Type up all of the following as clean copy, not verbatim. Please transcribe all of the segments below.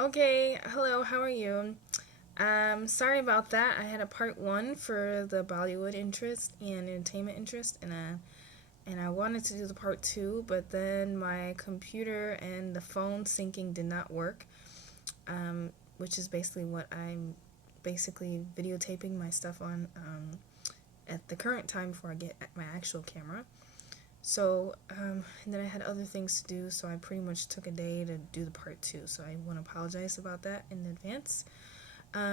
Okay, hello, how are you? Sorry about that. I had a part one for the Bollywood interest and entertainment interest, and I wanted to do the part two, but then my computer and the phone syncing did not work, which is basically what I'm basically videotaping my stuff on at the current time before I get my actual camera. So, and then I had other things to do, so I pretty much took a day to do the part two. So I want to apologize about that in advance.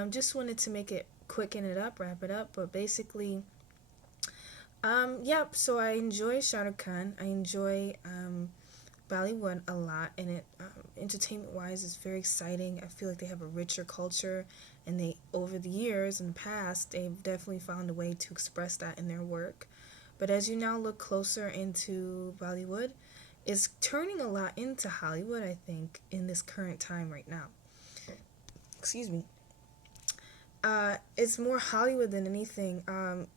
Just wanted to make it quicken it up, wrap it up, but basically, yep. So I enjoy Shah Rukh Khan. I enjoy Bollywood a lot, and it entertainment wise is very exciting. I feel like they have a richer culture, and they over the years in the past they've definitely found a way to express that in their work. But as you now look closer into Bollywood, it's turning a lot into Hollywood. I think in this current time right now. Excuse me. It's more Hollywood than anything.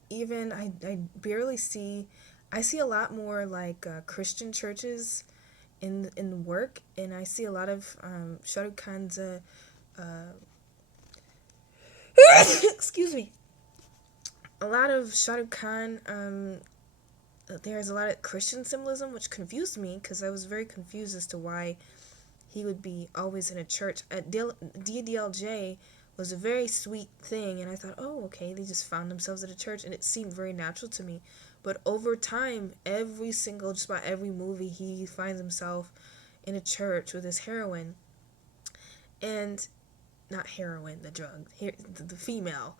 Even I barely see, I see a lot more like Christian churches in the work, and I see a lot of Shah Rukh Khan's. Excuse me. A lot of Shah Rukh Khan. There's a lot of Christian symbolism, which confused me because I was very confused as to why he would be always in a church. DDLJ was a very sweet thing, and I thought, oh, okay, they just found themselves at a church, and it seemed very natural to me. But over time, just about every movie, he finds himself in a church with his heroine, and not heroin, the drug, the female.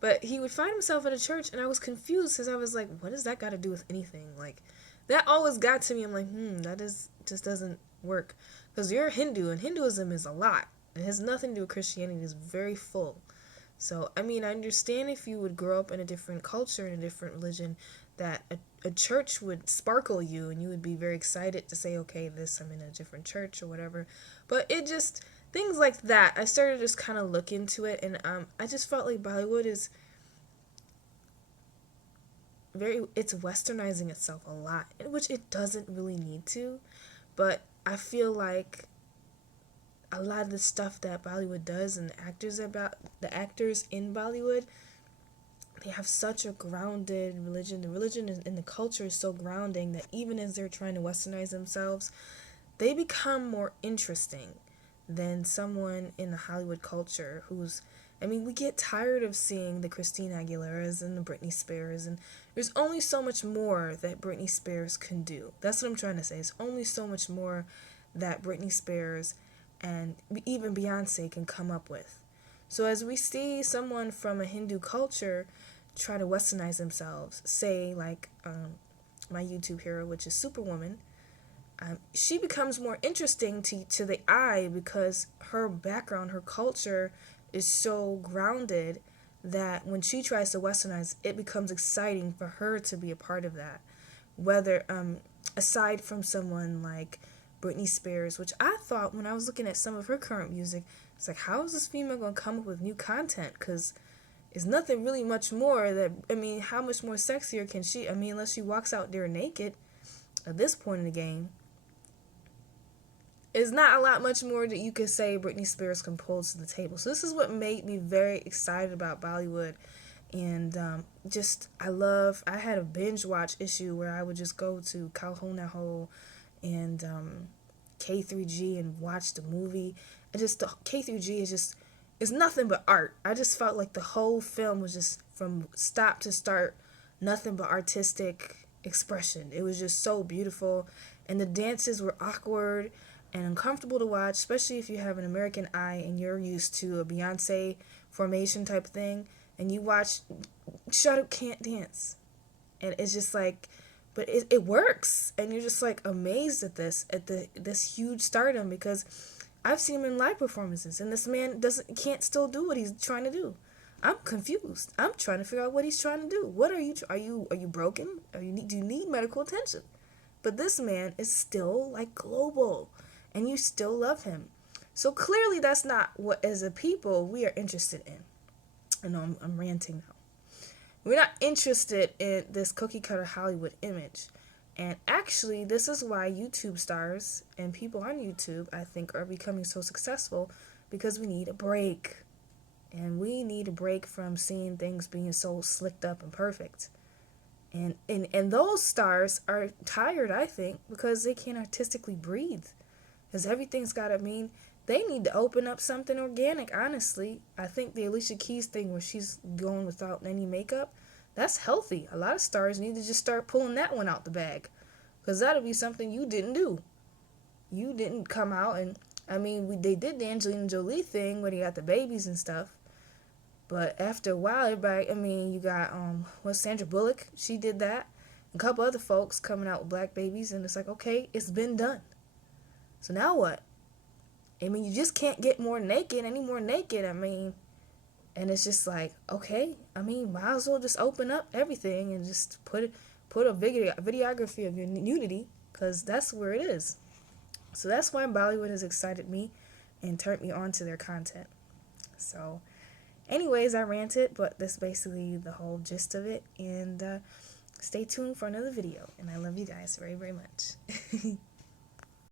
But he would find himself at a church, and I was confused because I was like, what does that got to do with anything? Like, that always got to me. I'm like, that is just doesn't work because you're Hindu, and Hinduism is a lot. It has nothing to do with Christianity. It's very full. So, I mean, I understand if you would grow up in a different culture, in a different religion, that a church would sparkle you and you would be very excited to say, okay, I'm in a different church or whatever. But it just, things like that, I started to just kind of look into it, and I just felt like Bollywood is it's westernizing itself a lot, which it doesn't really need to. But I feel like a lot of the stuff that Bollywood does and the actors in Bollywood, they have such a grounded religion. The religion and the culture is so grounding that even as they're trying to westernize themselves, they become more interesting than someone in the Hollywood culture who's, I mean, we get tired of seeing the Christina Aguileras and the Britney Spears, and there's only so much more that Britney Spears can do. That's what I'm trying to say. There's only so much more that Britney Spears and even Beyonce can come up with. So as we see someone from a Hindu culture try to westernize themselves, say like my YouTube hero, which is Superwoman, she becomes more interesting to the eye because her background, her culture is so grounded that when she tries to westernize, it becomes exciting for her to be a part of that. Whether, aside from someone like Britney Spears, which I thought when I was looking at some of her current music, it's like, how is this female going to come up with new content? Because it's nothing really much more that, I mean, how much more sexier can she, I mean, unless she walks out there naked at this point in the game, it's not a lot much more that you could say Britney Spears can pull to the table. So this is what made me very excited about Bollywood. And I had a binge watch issue where I would just go to Kalhonaho and K3G and watch the movie. And just the K3G is nothing but art. I just felt like the whole film was just from stop to start nothing but artistic expression. It was just so beautiful, and the dances were awkward and uncomfortable to watch, especially if you have an American eye and you're used to a Beyonce formation type thing, and you watch Shut Up Can't Dance, and it's just like, but it works, and you're just like amazed at this huge stardom because I've seen him in live performances, and this man can't still do what he's trying to do. I'm confused. I'm trying to figure out what he's trying to do. What are you broken? Do you need medical attention? But this man is still like global, and you still love him. So clearly that's not what as a people we are interested in. I know I'm ranting now. We're not interested in this cookie cutter Hollywood image. And actually, this is why YouTube stars and people on YouTube, I think, are becoming so successful, because we need a break. And we need a break from seeing things being so slicked up and perfect. And those stars are tired, I think, because they can't artistically breathe. Because everything's got to mean they need to open up something organic, honestly. I think the Alicia Keys thing where she's going without any makeup, that's healthy. A lot of stars need to just start pulling that one out the bag. Because that'll be something you didn't do. You didn't come out and, I mean, they did the Angelina Jolie thing where they got the babies and stuff. But after a while, everybody, I mean, you got, Sandra Bullock? She did that. A couple other folks coming out with black babies, and it's like, okay, it's been done. So now what? I mean, you just can't get any more naked, I mean. And it's just like, okay, I mean, might as well just open up everything and just put a videography of your nudity, because that's where it is. So that's why Bollywood has excited me and turned me on to their content. So anyways, I ranted, but that's basically the whole gist of it. And stay tuned for another video. And I love you guys very, very much.